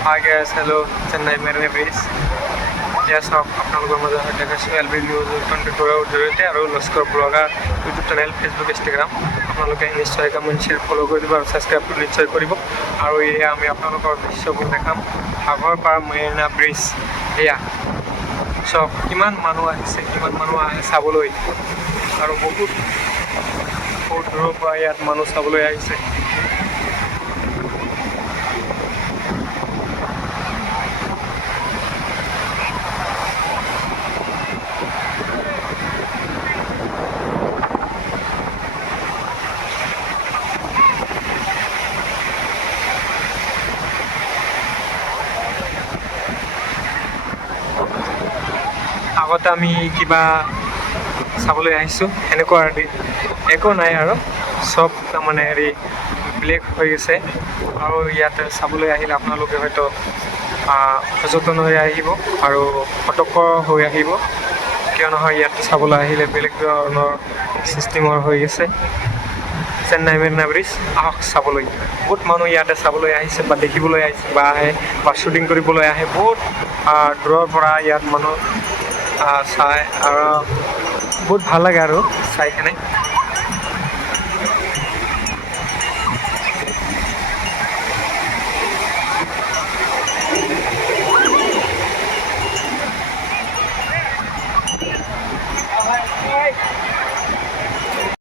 Hi guys, hello, Chennai Marine Breeze. Yes, আপোনালোকৰ মাজত দেখাইছোঁ এল বি নিউজ কণ্টেক্টৰ জৰিয়তে আৰু Laskar blogger YouTube channel Facebook Instagram আপোনালোকে নিশ্চয় কমেণ্ট ফ'ল' কৰি দিব আৰু ছাবস্ক্ৰাইব নিশ্চয় কৰিব আৰু এয়া আমি আপোনালোকৰ দৃশ্যবোৰ দেখাম সাগৰ পাৰ মেৰিনা ব্ৰিজ এয়া চব কিমান মানুহ আহিছে চাবলৈ আৰু বহুত দূৰৰ পৰা ইয়াত মানুহ চাবলৈ আহিছে আগতে আমি কিবা চাবলৈ আহিছোঁ এনেকুৱা একো নাই আৰু চব তাৰমানে ব্লেক হৈ গৈছে আৰু ইয়াতে চাবলৈ আহিলে আপোনালোকে হয়তো সচেতন হৈ আহিব আৰু সতৰ্ক হৈ আহিব কিয় নহয় ইয়াতে চাবলৈ আহিলে বেলেগ ধৰণৰ ছিষ্টেমৰ হৈ গৈছে চেন্নাই মেৰিনা ব্ৰিজ আহক চাবলৈ বহুত মানুহ ইয়াতে চাবলৈ আহিছে বা দেখিবলৈ আহিছে বা আহে বা শ্বুটিং কৰিবলৈ আহে বহুত দূৰৰ পৰা ইয়াত মানুহ চাই আৰু বহুত ভাল লাগে আৰু চাই কিনে